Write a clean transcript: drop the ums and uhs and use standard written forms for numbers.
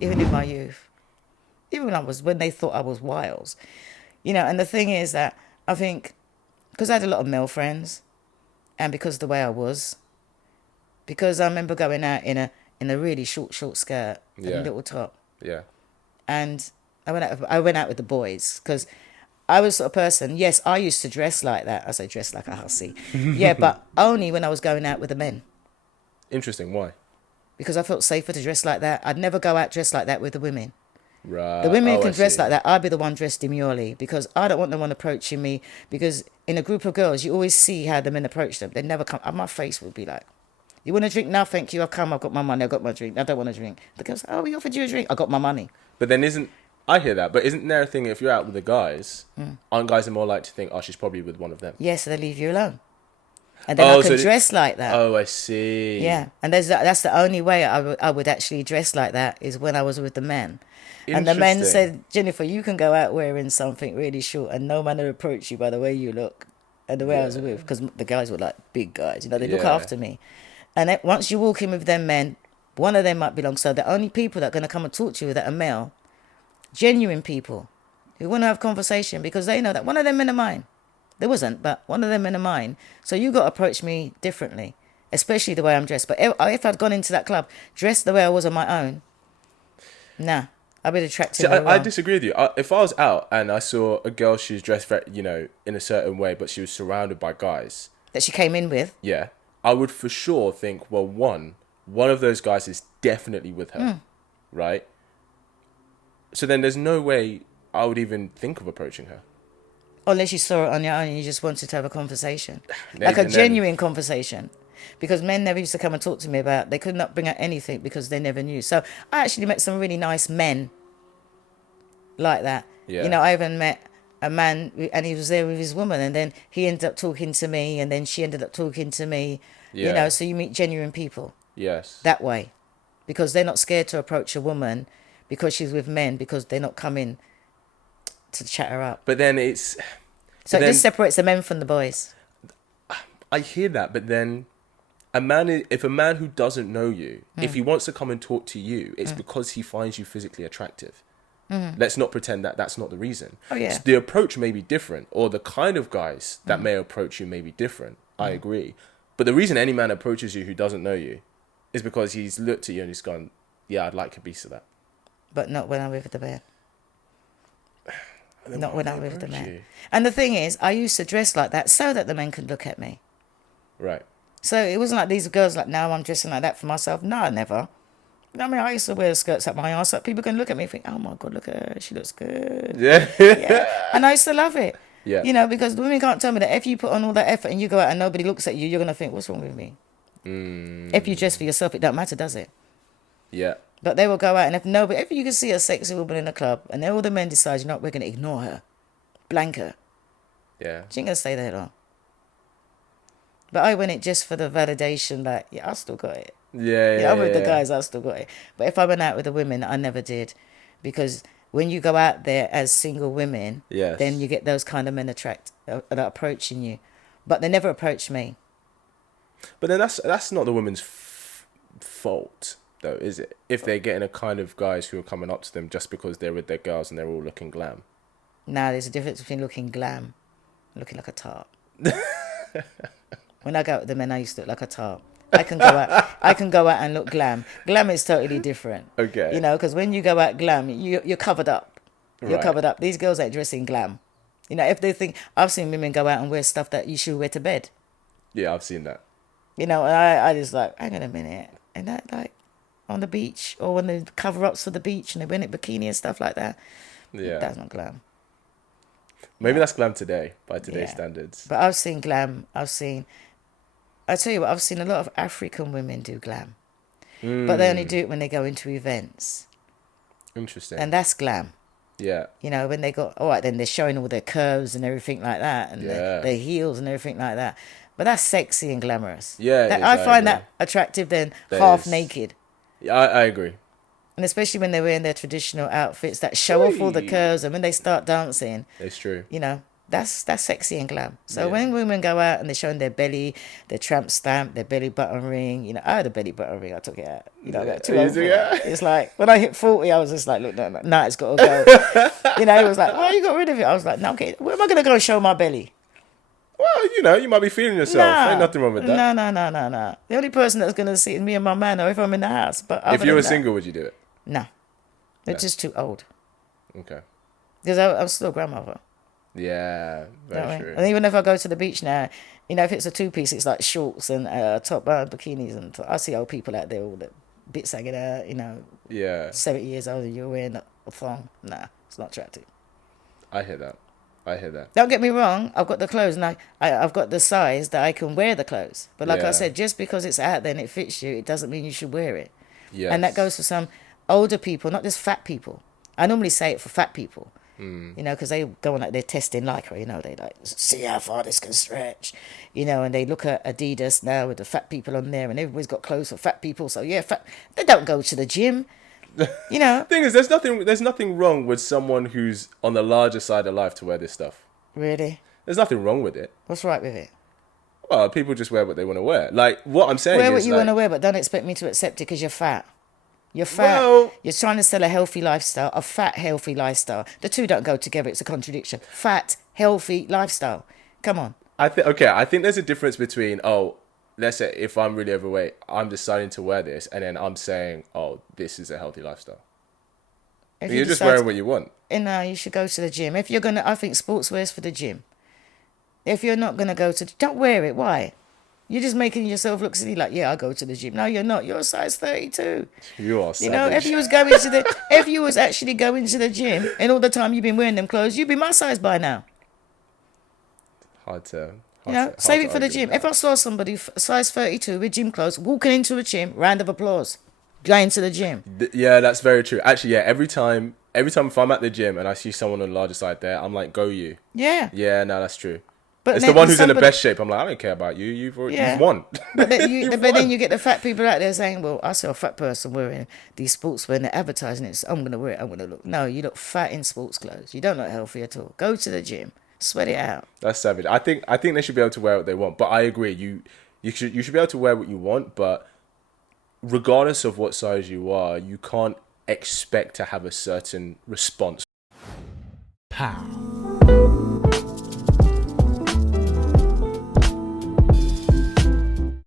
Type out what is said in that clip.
even in my youth, even when they thought I was wild, And the thing is that I think because I had a lot of male friends, and because of the way I was, because I remember going out in a really short skirt and a Yeah. little top, Yeah. and I went out with the boys because I was the sort of person. Yes, I used to dress like that. I say dress like a hussy, yeah, but only when I was going out with the men Interesting. Why? because I felt safer to dress like that. I'd never go out dressed like that with the women. The Right. women Oh, I can dress see. like that. I'd be the one dressed demurely because I don't want no one approaching me. Because in a group of girls, you always see how the men approach them. They never come. My face would be like, "You want a drink? No, thank you. I've come. I've got my money. I've got my drink. I don't want a drink." The girls, "Oh, we offered you a drink. I got my money." But then isn't I hear that? But isn't there a thing if you're out with the guys, Hmm. aren't guys are more likely to think, oh, she's probably with one of them? Yes, they leave you alone, and then I Oh, can dress like that. oh, I see. Yeah, and that's the only way I would actually dress like that is when I was with the men. And the men Interesting. said, Jennifer, you can go out wearing something really short and no man will approach you by the way you look and the way I was with. Yeah. Because the guys were like big guys, they look Yeah. after me. And once you walk in with them men, one of them might belong. So the only people that are going to come and talk to you that are male, genuine people who want to have conversation because they know that one of them men are mine. There wasn't, but one of them men are mine. So you got to approach me differently, especially the way I'm dressed. But if I'd gone into that club dressed the way I was on my own, nah, I'd be See, attractive all I around. disagree with you. If I was out and I saw a girl, she was dressed, very, in a certain way, but she was surrounded by guys, That she came in with. yeah, I would for sure think, well, one of those guys is definitely with her, right? So then there's no way I would even think of approaching her. Unless you saw it on your own and you just wanted to have a conversation. And Like a even then, genuine conversation. Because men never used to come and talk to me about, they could not bring out anything because they never knew. So I actually met some really nice men like that. yeah, I even met a man and he was there with his woman and then he ended up talking to me and then she ended up talking to me. yeah, So you meet genuine people yes. that way. Because they're not scared to approach a woman because she's with men because they're not coming to chat her up. But then it's, So but it just then separates the men from the boys. I hear that, but then if a man who doesn't know you, if he wants to come and talk to you, it's because he finds you physically attractive. Let's not pretend that that's not the reason. Oh, yeah. So the approach may be different, or the kind of guys that may approach you may be different. I agree. But the reason any man approaches you who doesn't know you is because he's looked at you and he's gone, yeah, I'd like a piece of that. But not when I'm with the man. And then Not why when would I'm they with the approach man. you? And the thing is, I used to dress like that so that the men could look at me. Right. So it wasn't like these girls like, now I'm dressing like that for myself. No, I never. I mean, I used to wear skirts up my ass. So people can look at me and think, oh my God, look at her. She looks good. Yeah. Yeah. And I used to love it. Yeah. Because the women can't tell me that if you put on all that effort and you go out and nobody looks at you, you're going to think, what's wrong with me? If you dress for yourself, it don't matter, does it? Yeah. But they will go out and if you can see a sexy woman in a club and then all the men decide, we're going to ignore her, blank her. Yeah. She ain't going to stay there long. But I went it just for the validation that, yeah, I still got it. Yeah. Yeah, I'm with the guys, I still got it. But if I went out with the women, I never did. Because when you go out there as single women, Yes. then you get those kind of men that are approaching you. But they never approached me. But then that's not the woman's fault, though, is it? If they're getting a kind of guys who are coming up to them just because they're with their girls and they're all looking glam. Now, there's a difference between looking glam and looking like a tart. When I go out with the men, I used to look like a tart. I can go out and look glam. Glam is totally different. Okay. Because when you go out glam, you're covered up. You're Right. covered up. These girls ain't dressing glam. If they think, I've seen women go out and wear stuff that you should wear to bed. Yeah, I've seen that. And I just like, hang on a minute. And that like on the beach or when they cover ups for the beach and they wear it bikini and stuff like that. Yeah. That's not glam. Maybe that's glam today by today's Yeah. standards. But I've seen glam. I tell you what, I've seen a lot of African women do glam. But they only do it when they go into events. Interesting. And that's glam. Yeah. When they got, all right, then they're showing all their curves and everything like that. And Yeah. their heels and everything like that. But that's sexy and glamorous. Yeah, it is, I I find agree. that attractive then, That half is- naked. Yeah, I agree. And especially when they're wearing their traditional outfits that show off all the Whee! curves and when they start dancing, It's true. that's That's sexy and glam. So Yeah. when women go out and they're showing their belly, their tramp stamp, their belly button ring, I had a belly button ring, I took it out. I got too old for it. It's like, when I hit 40, I was just like, look, no, it's got to go. It was like, why you got rid of it? I was like, no, okay, where am I going to go show my belly? Well, you might be feeling yourself. Ain't nothing wrong with that. No. The only person that's going to see is me and my man, or if I'm in the house. But if you were single, would you do it? No. They're just too old. Okay. Because I'm still a grandmother. Yeah, very true. And even if I go to the beach now, if it's a two-piece, it's like shorts and top bikinis. And I see old people out there, all the bits hanging out, Yeah. 70 years old and you're wearing a thong. Nah, it's not attractive. I hear that. Don't get me wrong, I've got the clothes and I've got the size that I can wear the clothes. But like I said, just because it's out there and it fits you, it doesn't mean you should wear it. Yes. And that goes for some older people, not just fat people. I normally say it for fat people, because they go on like they're testing Lycra, they like, see how far this can stretch, and they look at Adidas now with the fat people on there and everybody's got clothes for fat people. So yeah, they don't go to the gym. The thing is, there's nothing wrong with someone who's on the larger side of life to wear this stuff. Really? There's nothing wrong with it. What's right with it? Well, people just wear what they want to wear. Like, what I'm saying is... Wear what you want to wear, but don't expect me to accept it because you're fat. You're fat. Well, you're trying to sell a healthy lifestyle, a fat, healthy lifestyle. The two don't go together. It's a contradiction. Fat, healthy lifestyle. Come on. I think there's a difference between, let's say if I'm really overweight, I'm deciding to wear this, and then I'm saying, this is a healthy lifestyle. You're just wearing what you want. No, you should go to the gym. If you're going to, I think sportswear is for the gym. If you're not going to go to, don't wear it. Why? You're just making yourself look silly like, I go to the gym. No, you're not. You're a size 32. You are savage. If you was actually going to the gym and all the time you've been wearing them clothes, you'd be my size by now. Hard to save it for the gym. If I saw somebody size 32 with gym clothes walking into a gym, round of applause. Going to the gym. Yeah, that's very true. Actually, yeah, every time if I'm at the gym and I see someone on the larger side there, I'm like, go you. Yeah. Yeah, no, that's true. But it's the one who's in the best shape. I'm like, I don't care about you. You've won. But then you get the fat people out there saying, well, I saw a fat person wearing these sportswear and they're advertising it. So I'm going to wear it. I'm going to look. No, you look fat in sports clothes. You don't look healthy at all. Go to the gym. Sweat it out. That's savage. I think they should be able to wear what they want. But I agree. You should be able to wear what you want. But regardless of what size you are, you can't expect to have a certain response. Pow.